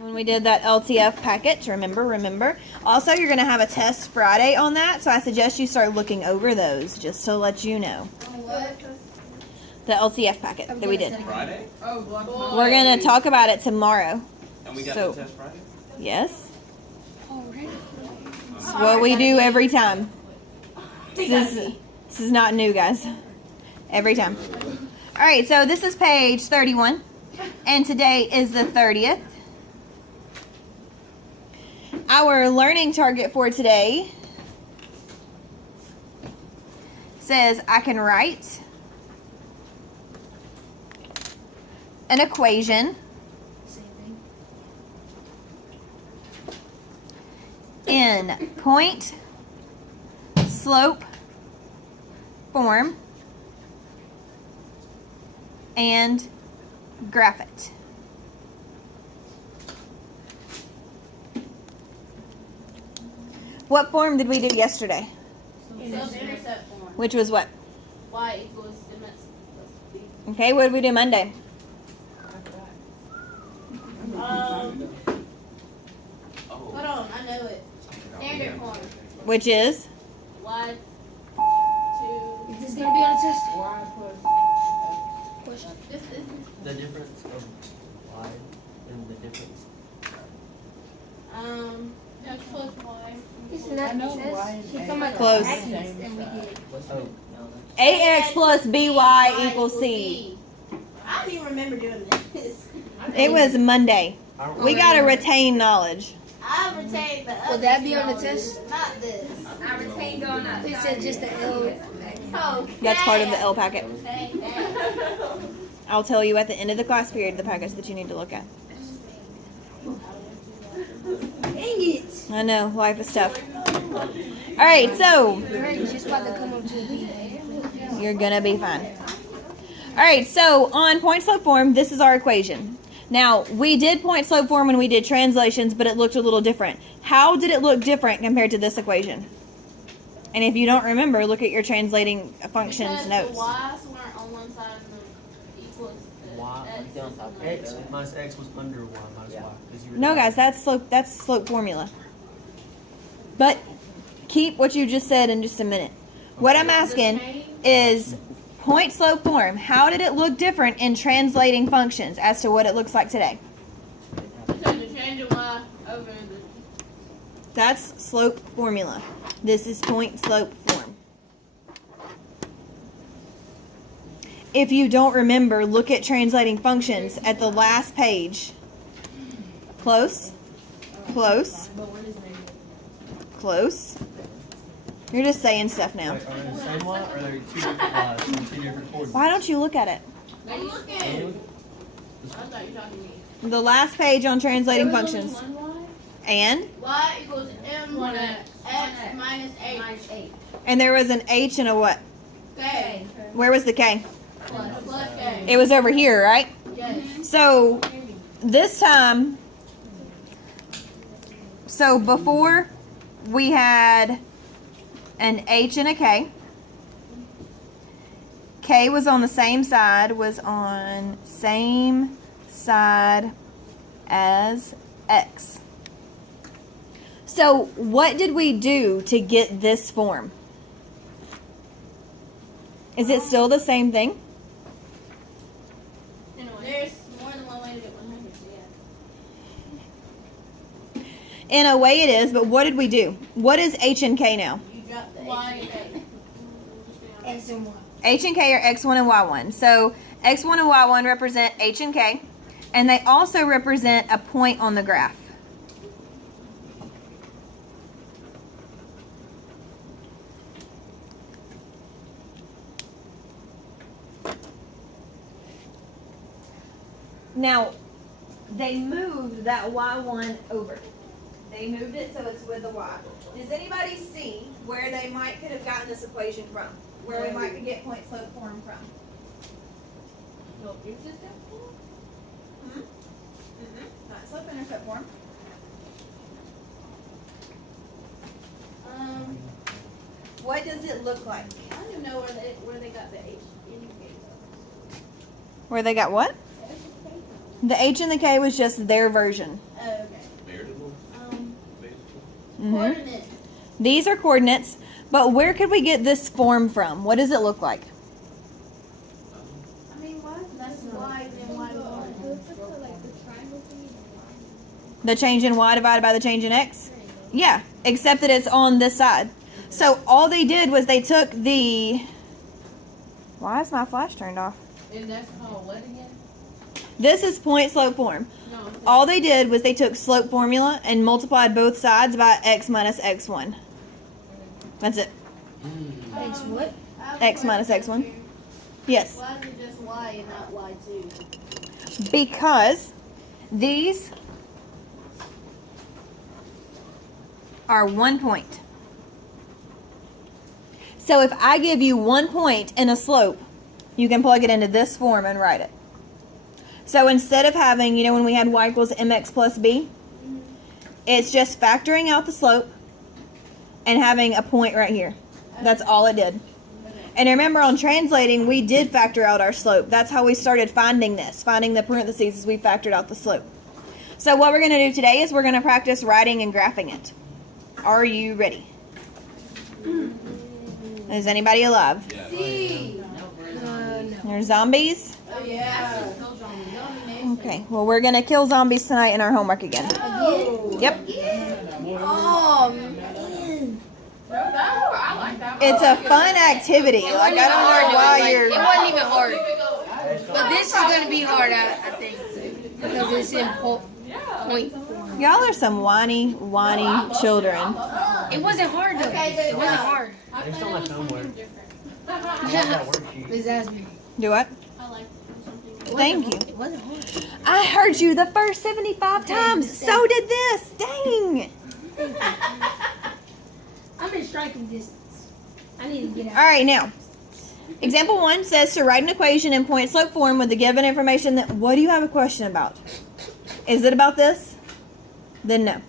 when we did that LTF packet. Remember. Also, you're going to have a test Friday on that, so I suggest you start looking over those, just to let you know. What? The LTF packet that we did. Friday? Oh, boy. We're going to talk about it tomorrow. And we got So- the test Friday? Yes. Already? It's what we do every time. This is not new, guys. Every time. All right, so this is page 31, and today is the 30th. Our learning target for today says I can write an equation Same thing. in point slope form and graph it. What form did we do yesterday? Self-intercept form. Which was what? Y equals mx plus b. Okay, what did we do Monday? Hold Oh. on, I know it. Standard form. Which is? Y Is this gonna be on the test? Question. this is The difference of y and the difference. x plus y. Isn't that the test? She's talking about Close. the axes, and we did. Oh, AX plus BY equals C. I don't even remember doing this. It was Monday. I don't We gotta retain knowledge. I retained the other Will that be on the knowledge, test? Not this. I retained on that. They said just the L. Oh, That's part of the L packet. Dang that. I'll tell you at the end of the class period the packets that you need to look at. Dang it! I know, life is tough. Alright, so Alright, just about to come up to a B. you're gonna be fine. Alright, so on point slope form, this is our equation. Now, we did point slope form when we did translations, but it looked a little different. How did it look different compared to this equation? And if you don't remember, look at your translating functions Because notes. the y's weren't on one side and the equals the y x down is on the x other. minus x was under y minus y. 'Cause you were No, down. guys, that's slope formula. But keep what you just said in just a minute. What I'm asking is point slope form. How did it look different in translating functions as to what it looks like today? So you change the y over the That's slope formula. This is point slope form. If you don't remember, look at translating functions at the last page. Close. Close. Close. You're just saying stuff now. Wait, are they the same y or are they two different y's from two different coordinates? Why don't you look at it? I'm looking. I thought you were talking to me. The last page on translating functions. And? Y equals m x minus h. And there was an H and a what? K Where was the K? plus k. It was over here, right? Yes. So this time, so before we had an H and a K. K was on the same side, as X. So what did we do to get this form? Is it still the same thing? There's more than one way to get 100, so yeah. In a way it is, but what did we do? What is H and K now? You drop the y and k. X and Y. H and K are X1 and Y1. So X1 and Y1 represent H and K, and they also represent a point on the graph. Now, they moved that Y1 over. They moved it so it's with the Y. Does anybody see where they could have gotten this equation from? Where we might could get point slope form from? Not slope intercept form. What does it look like? I don't even know where they got the h in Where they got what? The H and the K was just their version. Okay. Variable, basically. Mhm. Coordinates. These are coordinates, but where could we get this form from? What does it look like? I mean, why? That's y, then y1. The change in y divided by the change in x? Yeah, except that it's on this side. So all they did was they took the... Why is my flash turned off? And that's called what again? This is point slope form. No. All they did was they took slope formula and multiplied both sides by x minus x1. That's it. X what? I have a X minus question x1. here. Yes. Why is it just y and not y2? Because these are 1 point. So if I give you 1 point in a slope, you can plug it into this form and write it. So instead of having, you know, when we had y equals mx plus b, it's just factoring out the slope and having a point right here. That's all it did. And remember, on translating, we did factor out our slope. That's how we started finding this. Finding the parentheses as we factored out the slope. So what we're going to do today is we're going to practice writing and graphing it. Are you ready? Is anybody alive? Yeah. C. No. There's zombies? Oh, yeah. Okay, well, we're going to kill zombies tonight in our homework again. Yep. Oh man. I like that one. It's a fun activity. Like, I don't know why you're... It wasn't even hard. But this is gonna be hard, I think. Because it's in point form. Y'all are some whiny children. It wasn't hard though. It wasn't hard. There's so much homework. That Ms. Asbury. Do what? I like something. It wasn't Thank hard. you. It wasn't hard. I heard you the first 75 times. So did this. Dang. I'm in striking distance. I need to get All out. right, now. Example 1 says to write an equation in point slope form with the given information that... What do you have a question about? Is it about this? Then no.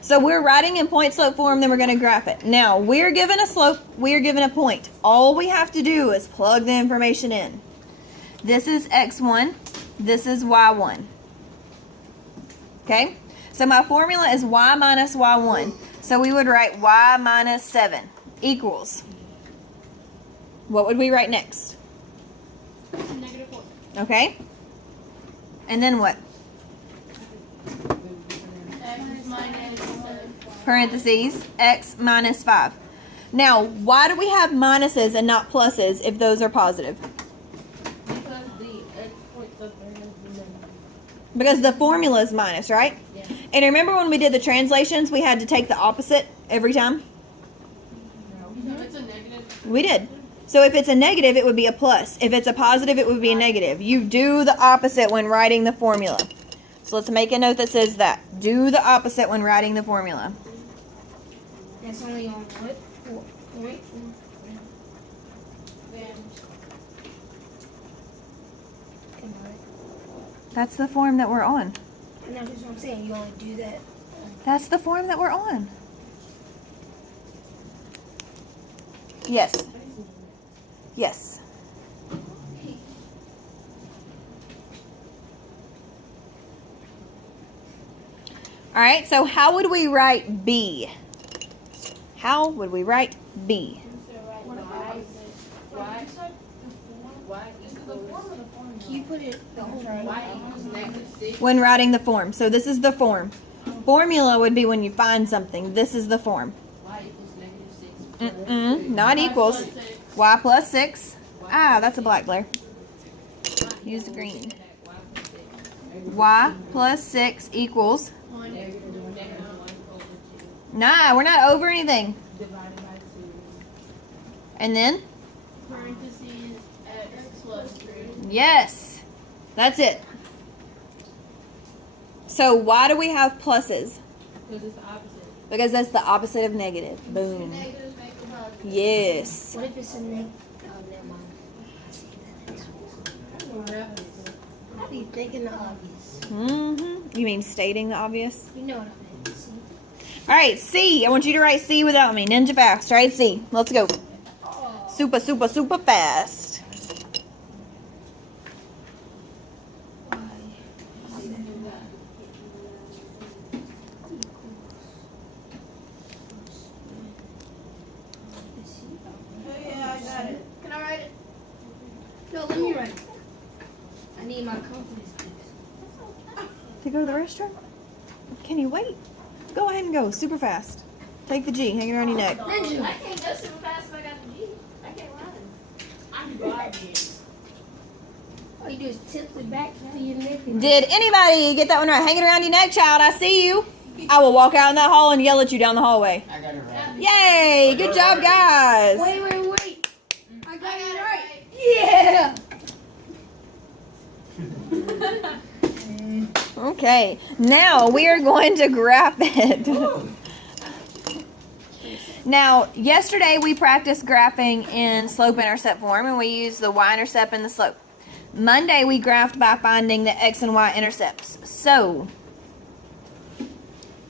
So we're writing in point slope form, then we're going to graph it. Now, we're given a slope, we're given a point. All we have to do is plug the information in. This is x1, this is y1. Okay? So my formula is y minus y1. So we would write y minus 7 equals... What would we write next? -4. Okay? And then what? X minus Parentheses, x minus 5. Now, why do we have minuses and not pluses if those are positive? Because the X points up there is the number. Because the formula is minus, right? Yeah. And remember when we did the translations, we had to take the opposite every time? So it's a negative. We did. So if it's a negative, it would be a plus. If it's a positive, it would be a negative. You do the opposite when writing the formula. So let's make a note that says that. Do the opposite when writing the formula. That's only on what? Point? That's the form that we're on. No, that's what I'm saying. You only do that. That's the form that we're on. Yes. Yes. All right, so how would we write B? How would we write B? Can you put it the whole thing? When writing the form. So this is the form. Formula would be when you find something. This is the form. Y equals -6. Not equals. Y plus 6. Ah, that's a black glare. Use the green. Y plus 6 equals... Nah, we're not over anything. Divided by 2. And then? Parentheses x plus 3. Yes. That's it. So why do we have pluses? Because it's the opposite. Because that's the opposite of negative. Boom. Negatives make a positive. Yes. What if it's a negative? Oh, never mind. I be thinking the obvious. You mean stating the obvious? You know what I mean. See? All right, C. I want you to write C without me. Ninja fast. Write C. Let's go. Super, super, super fast. To go to the restroom? Can you wait? Go ahead and go super fast. Take the G, hang it around your neck. I can't go super fast if I got the G. I can't run. I'm driving. All you do is tilt it back to your neck. And Did anybody get that one right? Hang it around your neck, child. I see you. I will walk out in that hall and yell at you down the hallway. I got it right. Yay! Good job, guys. wait. I got it right. Yeah. Okay, now we are going to graph it. Now, yesterday we practiced graphing in slope-intercept form, and we used the y-intercept and the slope. Monday we graphed by finding the x and y intercepts. So,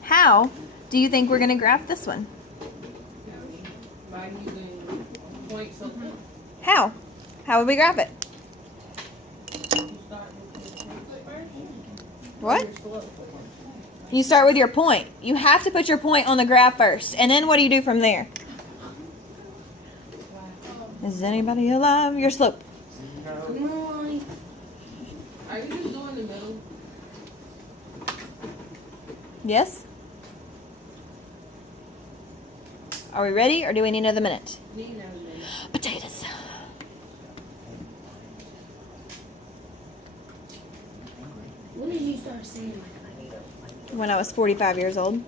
how do you think we're going to graph this one? By using points of How? How would we graph it? you start with your point first. What? Your slope. You start with your point. You have to put your point on the graph first, and then what do you do from there? Is anybody alive? Your slope. Come on. Are you just doing the middle? Yes? Are we ready, or do we need another minute? Need another minute. Potatoes. When did you start saying like When I was 45 years old.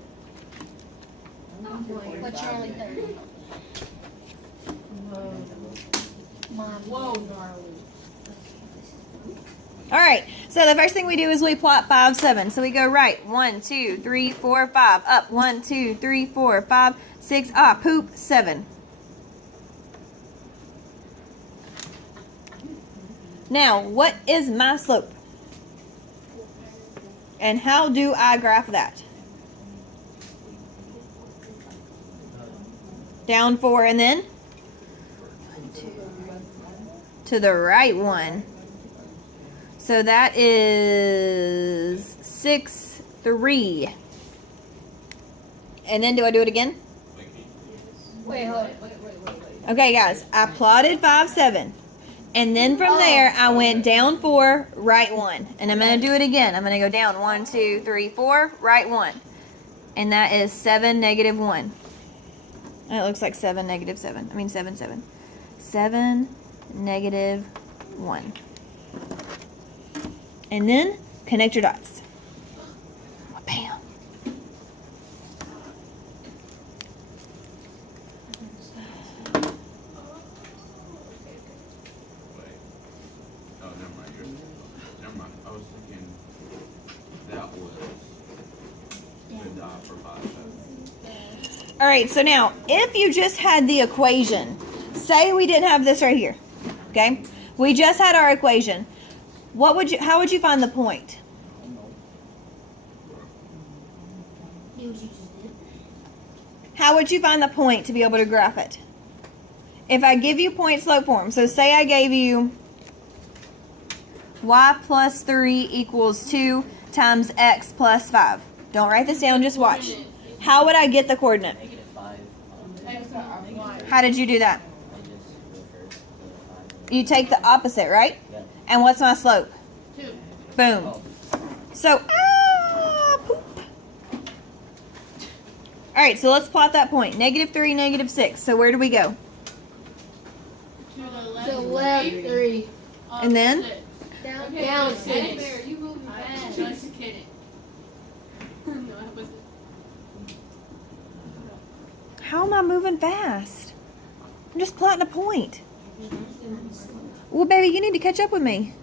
that? But you're only 30. Mom. Whoa, darling. All right, so the first thing we do is we plot 5, 7. So we go right, 1, 2, 3, 4, 5. Up, 1, 2, 3, 4, 5, 6. Ah, poop, 7. Now, what is my slope? And how do I graph that? Down 4 and then? To the right 1. So that is 6, 3. And then do I do it again? Wait, hold it. Okay, guys, I plotted 5, 7. And then from there, I went down 4, right 1. And I'm going to do it again. I'm going to go down 1, 2, 3, 4, right 1. And that is 7, negative 1. And it looks like 7, negative 7. I mean 7, 7. 7, negative 1. And then connect your dots. Bam. Oh, never mind. Never mind. I was thinking that was the dot for 5, 7. All right, so now, if you just had the equation, say we didn't have this right here, okay? We just had our equation. How would you find the point? Do what you just did. How would you find the point to be able to graph it? If I give you point slope form, so say I gave you y plus 3 equals 2 times x plus 5. Don't write this down, just watch. How would I get the coordinate? -5. How did you do that? I just reversed the 5. You take the opposite, right? Yeah. And what's my slope? 2. Boom. Oh. So, poop. All right, so let's plot that point. -3, -6. So where do we go? To the left. So left 3. Up And then? 6. Down 6. You moving fast. Just kidding. No, I wasn't. How am I moving fast? I'm just plotting a point. Well, baby, you need to catch up with me.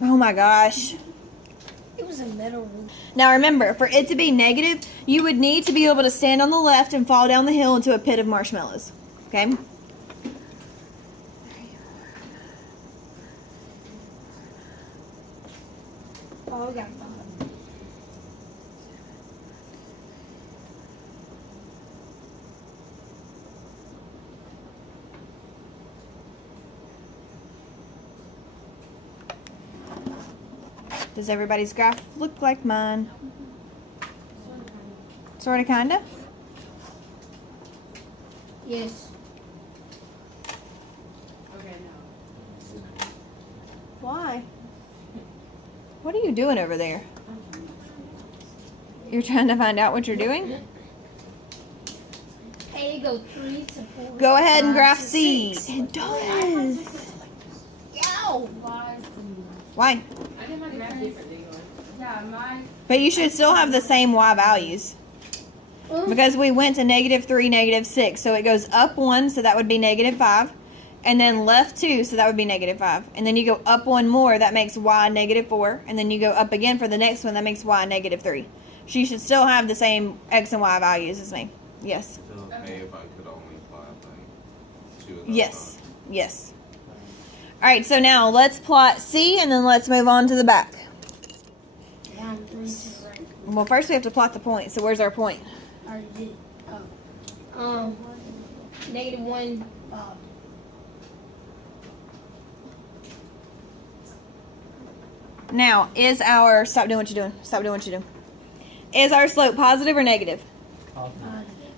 Oh my gosh. It was a metal roof. Now remember, for it to be negative, you would need to be able to stand on the left and fall down the hill into a pit of marshmallows. Okay? Oh, I got 5. Does everybody's graph look like mine? Sorta, kinda? Yes. Okay, now. Why? What are you doing over there? You're trying to find out what you're doing? Hey, it goes 3 to 4. Go ahead and 5 graph to C. 6. It does. Yow! Why? I did my graph differently. Yeah, my. But you should still have the same y values. Because we went to -3, -6. So it goes up 1, so that would be -5. And then left 2, so that would be -5. And then you go up 1 more, that makes y -4. And then you go up again for the next one, that makes y -3. So you should still have the same x and y values as me. Yes. So okay if I could only plot like 2 of those. Yes. Yes. Alright, so now let's plot C and then let's move on to the back. Down 3 to the right. Well, first we have to plot the point. So where's our point? I already did. Oh. -1. Now, is our... Stop doing what you're doing. Stop doing what you're doing. Is our slope positive or negative?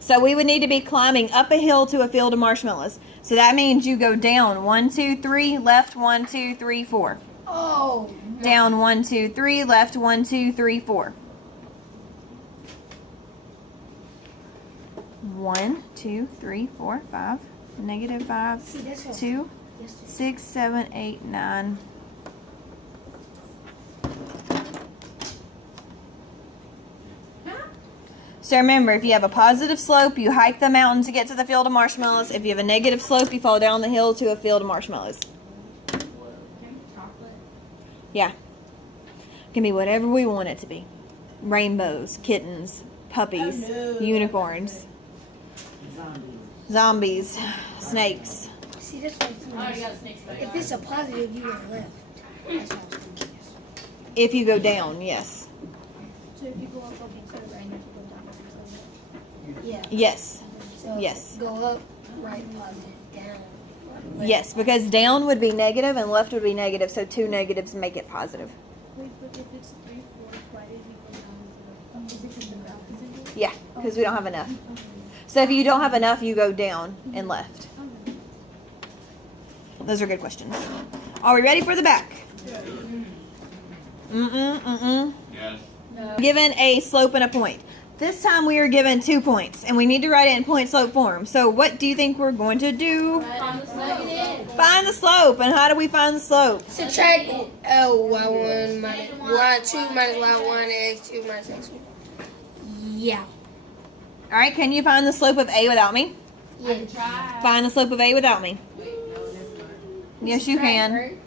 So we would need to be climbing up a hill to a field of marshmallows. So that means you go down 1, 2, 3, left 1, 2, 3, 4. Oh. Down 1, 2, 3, left 1, 2, 3, 4. 1, 2, 3, 4, 5. -5. See, that's what 2, 6, 7, 8, 9. So remember, if you have a positive slope, you hike the mountain to get to the field of marshmallows. If you have a negative slope, you fall down the hill to a field of marshmallows. Yeah. It can be whatever we want it to be. Rainbows, kittens, puppies, unicorns, zombies, snakes. See, that's what I already got snakes back. if it's a positive, you go left. That's what I was thinking. If you go down, yes. So if you go up, it'll be to the right, and if you go down, it'll be to the left. Yeah. Yes. So Yes. Go up, right, positive, down. Left. Yes, because down would be negative and left would be negative, so 2 negatives make it positive. Wait, but if it's 3/4, why did we go down to the, is it because the graph is in there? Yeah, because we don't have enough. So if you don't have enough, you go down and left. Those are good questions. Are we ready for the back? Yes. Given a slope and a point. This time we are given 2 points, and we need to write it in point slope form. So what do you think we're going to do? Find the slope. And how do we find the slope? Subtract y1 minus y2 minus y1 and x2 minus x1. Yeah. All right, can you find the slope of A without me? Yes. Find the slope of A without me. Yes, you can. Right?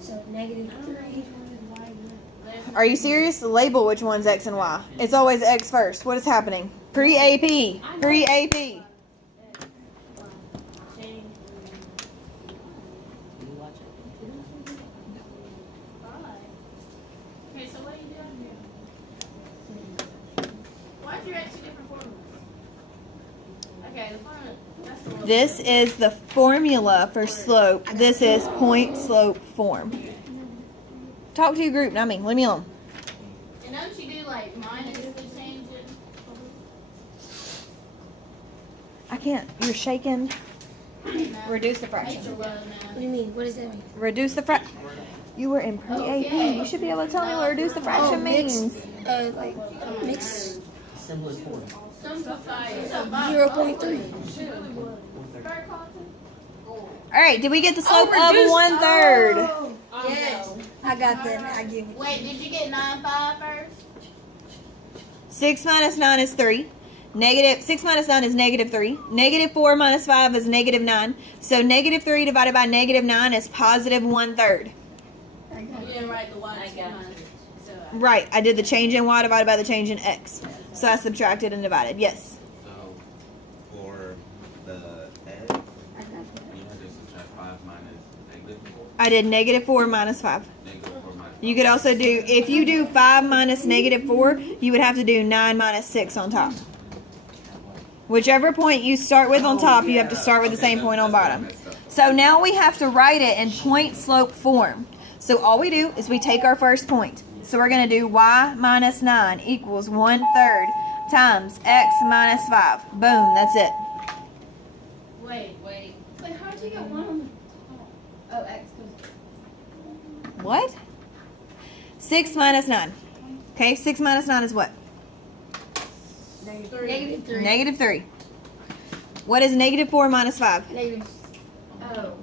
So -3. Are you serious? Label which one's X and Y. It's always X first. What is happening? Pre-AP. Pre-AP. Okay, so what are you doing here? Why'd you write 2 different formulas? Okay, the formula, that's the one. This is the formula for slope. This is point slope form. Talk to your group, not me. Leave me alone. And don't you do like minus to change it? I can't. You're shaking. No. Reduce the Extra fraction. low What now. do you mean? What does that mean? Reduce the fraction. You were in pre-AP. You should be able to tell me what reduce the fraction mix, means. like mix Simplest form. Simplify it. 0.3. All right. Did we get the slope of 1/3? Yes. I got that. I give it. Wait, did you get 9/5 first? 6 minus 9 is 3. 6 minus 9 is -3. -4 minus 5 is -9. So -3 divided by -9 is positive 1/3. I got You it. didn't write the y I got minus. So, Right. I did the change in y divided by the change in x. So I subtracted and divided. Yes. So for the egg, I got that. you had to subtract 5 minus -4. I did -4 minus 5. -4 minus You could also do, if you do 5 minus -4, you would have to do 9 minus 6 on top. Whichever point you start with on top, you have to start with the same point on bottom. So now we have to write it in point slope form. So all we do is we take our first point. So we're going to do y minus 9 equals 1/3 times x minus 5. Boom, that's it. wait. Wait. Wait, how'd you get 1 on the top? Oh, x goes. What? 6 minus 9. Okay, 6 minus 9 is what? Negative 3. Negative 3. What is negative 4 minus 5? Negative. Oh.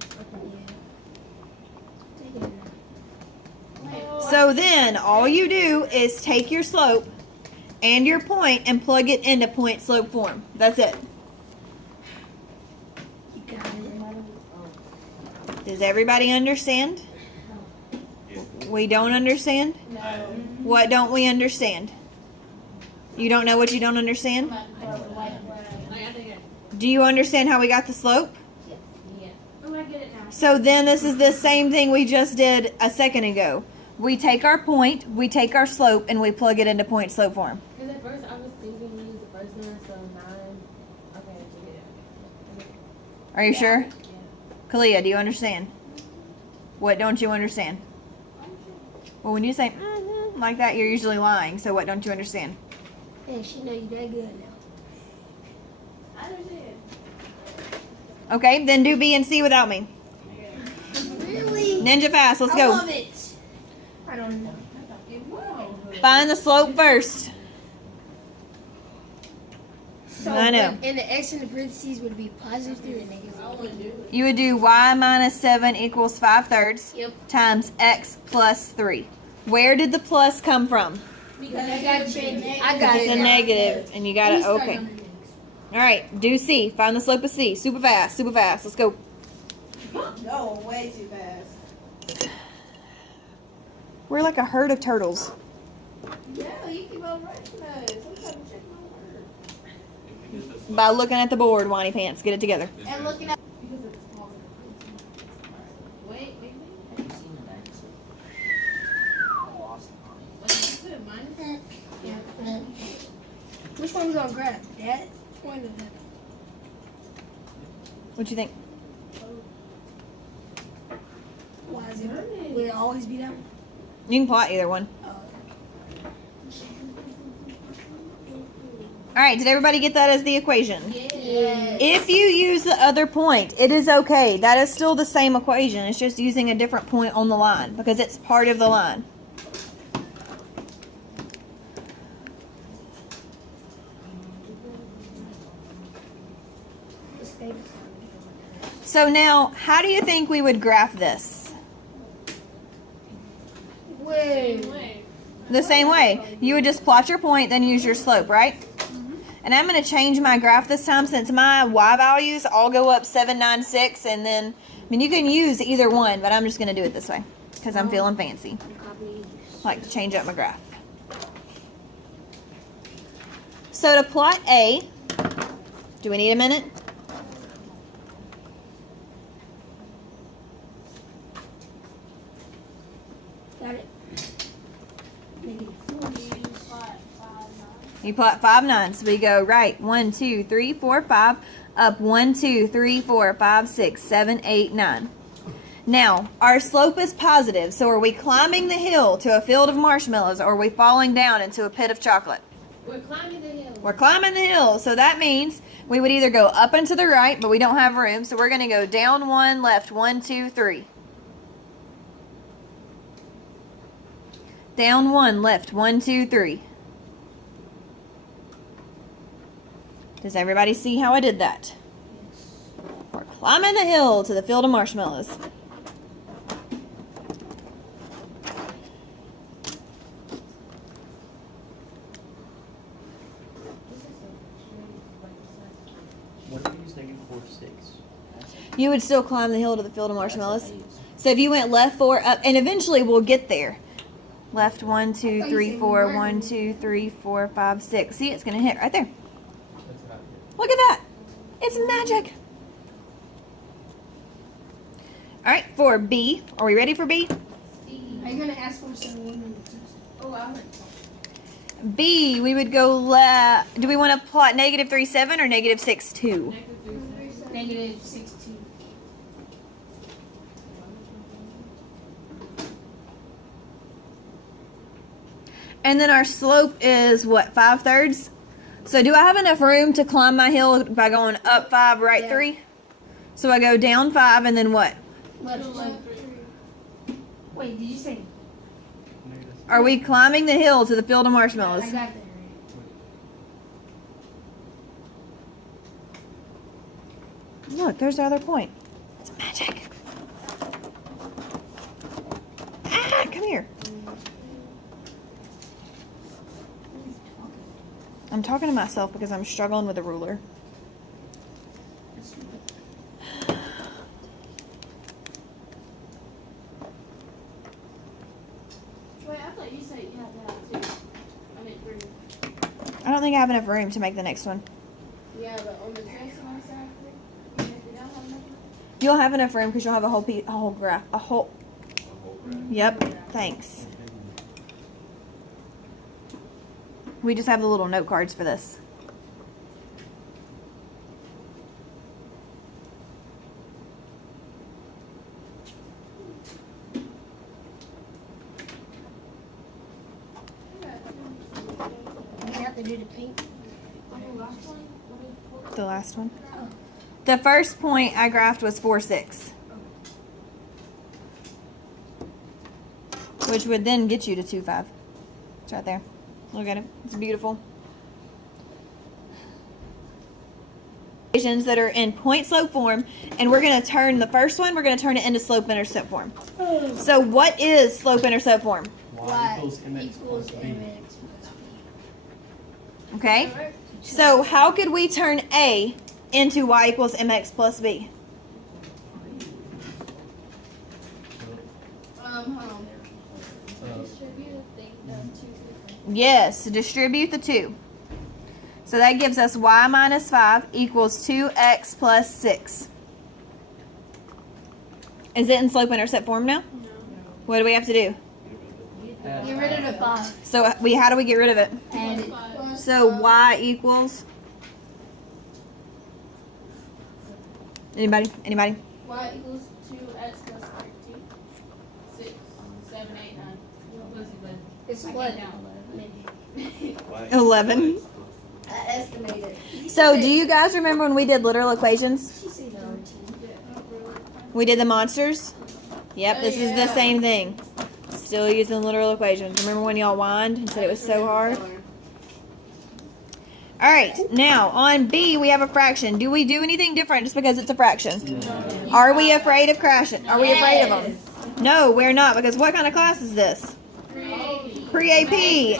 So then, all you do is take your slope and your point and plug it into point slope form. That's it. You got it. Does everybody understand? We don't understand? No. What don't we understand? You don't know what you don't understand? Like, I think Do you understand how we got the slope? yeah. Oh, I get it now. So then this is the same thing we just did a second ago. We take our point, we take our slope, and we plug it into point slope form. Because at first I was thinking we used the first one, so 9. Okay, yeah. Are you sure? Yeah. Kalia, do you understand? What don't you understand? Well, when you say like that, you're usually lying. So what don't you understand? Yeah, she know you that good now. I understand. Okay, then do B and C without me. Really? Ninja fast, let's I go. love it. I don't know. Find the slope first. So, I know. And the x in the parentheses would be positive 3 or negative 3. You would do y minus 7 equals 5/3 Yep. times x plus 3. Where did the plus come from? Because I got change. I got It's it. a negative, and you got it. Okay. All right, do C. Find the slope of C. Super fast, super fast. Let's go. No, way too fast. We're like a herd of turtles. Yeah, you keep on writing those. I'm trying to check my work. If you get this By looking at the board, whiny pants. Get it together. And looking at Because it's positive. Wait. Have you seen the magazine? Lost on Wait, you put a minus? Yeah. Which one we gonna grab? That point or that? What you think? Why is it? Will it always be that one? You can plot either one. Oh. All right, did everybody get that as the equation? Yeah. If you use the other point, it is okay. That is still the same equation. It's just using a different point on the line because it's part of the line. So now, how do you think we would graph this? Wait. way. The same way. You would just plot your point, then use your slope, right? And I'm going to change my graph this time since my y values all go up 7, 9, 6. And then, I mean, you can use either one, but I'm just going to do it this way because I'm feeling fancy. I like to change up my graph. So to plot A, do we need a minute? Got it. Negative 4. You plot 5, 9. So we go right 1, 2, 3, 4, 5. Up 1, 2, 3, 4, 5, 6, 7, 8, 9. Now, our slope is positive. So are we climbing the hill to a field of marshmallows or are we falling down into a pit of chocolate? We're climbing the hill. We're climbing the hill. So that means we would either go up and to the right, but we don't have room. So we're going to go down 1, left 1, 2, 3. Down 1, left 1, 2, 3. Does everybody see how I did that? We're climbing the hill to the field of marshmallows. What if you use negative 4, 6? You would still climb the hill to the field of marshmallows. So if you went left 4 up, and eventually we'll get there. Left 1, 2, 3, 4, 1, 2, 3, 4, 5, 6. See, it's gonna hit right there. That's what I did. Look at that. It's magic. All right, for B. Are we ready for B? Are you gonna ask for someone? Oh, I went. B, we would go left. Do we want to plot negative 3, 7 or negative 6, 2? Negative 6, 2. And then our slope is what, 5/3? So do I have enough room to climb my hill by going up 5, right Yeah. 3? So I go down 5 and then what? Left 2. Wait, did you say Are we climbing the hill to the field of marshmallows? I got that. Look, there's the other point. It's magic. Ah, come here. I'm talking to myself because I'm struggling with a ruler. Wait, I thought you said you had to have two. I meant three. I don't think I have enough room to make the next one. Yeah, but on the next one, I said three. If you don't have enough. You'll have enough room because you'll have a whole graph, a whole. Yep. Thanks. We just have the little note cards for this. You have to do the pink. The last one. The first point I graphed was 4, 6. Which would then get you to 2, 5. It's right there. Look at it. It's beautiful. Equations that are in point slope form, and we're going to turn the first one, we're going to turn it into slope intercept form. So what is slope intercept form? Y equals mx equals plus b. mx. Okay? So how could we turn A into y equals mx plus b? Hold on. Distribute the thing down to Yes, distribute the 2. So that gives us y minus 5 equals 2x plus 6. Is it in slope intercept form now? No. What do we have to do? Get rid of the 5. So how do we get rid of it? Add it. So y equals. Anybody? Anybody? Y equals 2x plus 13. 6, 7, 8, 9. It's I what? can't count. 11. I estimated. So do you guys remember when we did literal equations? She said 13. We did the monsters? Yep, this is the same thing. Still using literal equations. Remember when y'all whined and said it was so hard? Alright, now on B we have a fraction. Do we do anything different just because it's a fraction? Are we afraid of crashing? Are we afraid of them? No, we're not, because what kind of class is this? Pre-AP,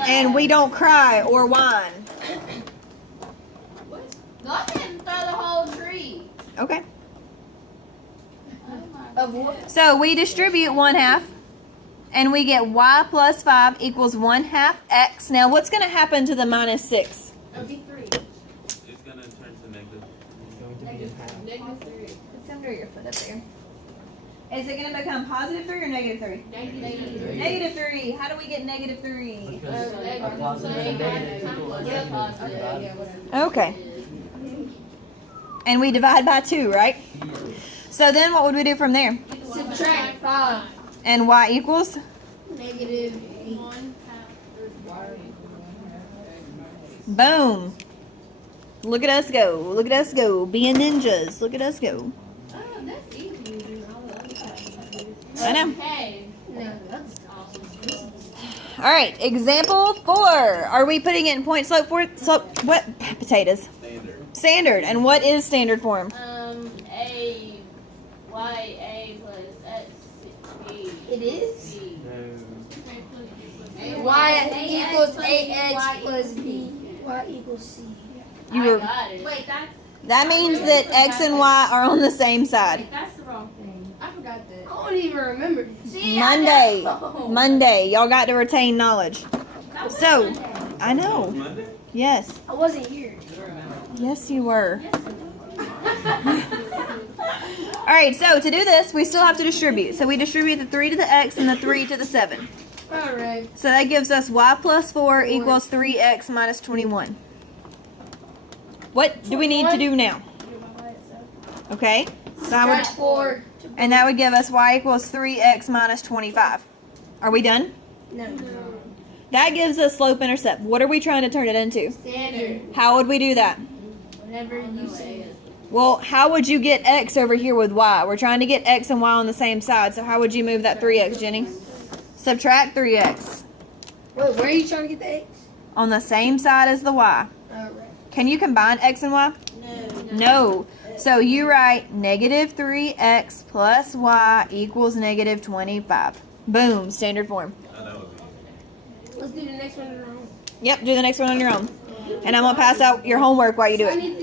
and we don't cry or whine. Go ahead and throw the whole tree. Okay. Of what? So we distribute 1/2, and we get y plus 5 equals 1/2 x. Now what's going to happen to the minus 6? It'll be 3. It's gonna turn to negative. It's going to be in half. Negative 3. It's under your foot up there. Is it going to become positive 3 or negative 3? Negative 3. Negative 3. How do we get negative 3? Because a positive and negative equal a negative. Okay. And we divide by 2, right? So then what would we do from there? Subtract 5. And y equals? Negative 8. 1 Boom. Look at us go. Look at us go. Being ninjas. Look at us go. Oh, that's easy. I know. Okay. No, that's All right. Example 4. Are we putting it in point slope for slope? What? Potatoes. Standard. Standard. And what is standard form? A y a plus x b. It is? C. No. Y equals 8x plus b. Y equals c. You I were. got it. Wait, that's That means that x and y are on the same side. that's the wrong thing. I forgot that. I don't even remember. See, Monday. I know. Monday. Y'all got to retain knowledge. That was So, Monday. I know. Monday? Yes. I wasn't here. Yes, you were. Yes, I know. All right, so to do this, we still have to distribute. So we distribute the 3 to the x and the 3 to the 7. Alright. So that gives us y plus 4 equals 3x minus 21. What do we need to do now? Okay, so I would, Subtract 4. and that would give us y equals 3x minus 25. Are we done? No. That gives us slope intercept. What are we trying to turn it into? Standard. How would we do that? Whatever you say. Well, how would you get x over here with y? We're trying to get x and y on the same side, so how would you move that 3x, Jenny? Subtract 3x. Wait, where are you trying to get the X? On the same side as the y. Alright. Can you combine x and y? No. So you write negative 3x plus y equals negative 25. Boom, standard form. Let's do the next one in a row. Yep, do the next one on your own. And I'm going to pass out your homework while you do I it. need